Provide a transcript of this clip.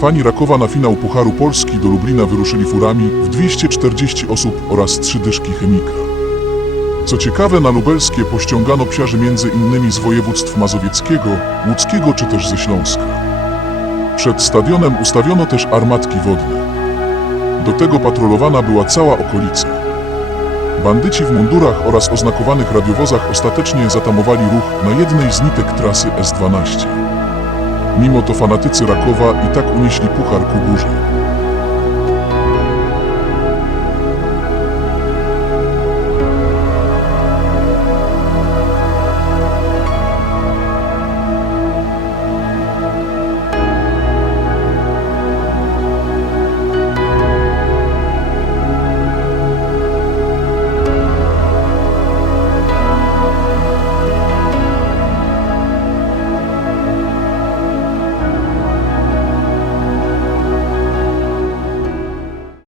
Fani Rakowa na finał Pucharu Polski do Lublina wyruszyli furami w 240 osób oraz trzy dyszki chemika. Co ciekawe, na lubelskie pościągano psiarzy między innymi z województw mazowieckiego, łódzkiego czy też ze Śląska. Przed stadionem ustawiono też armatki wodne. Do tego patrolowana była cała okolica. Bandyci w mundurach oraz oznakowanych radiowozach ostatecznie zatamowali ruch na jednej z nitek trasy S12. Mimo to fanatycy Rakowa i tak unieśli puchar ku górze.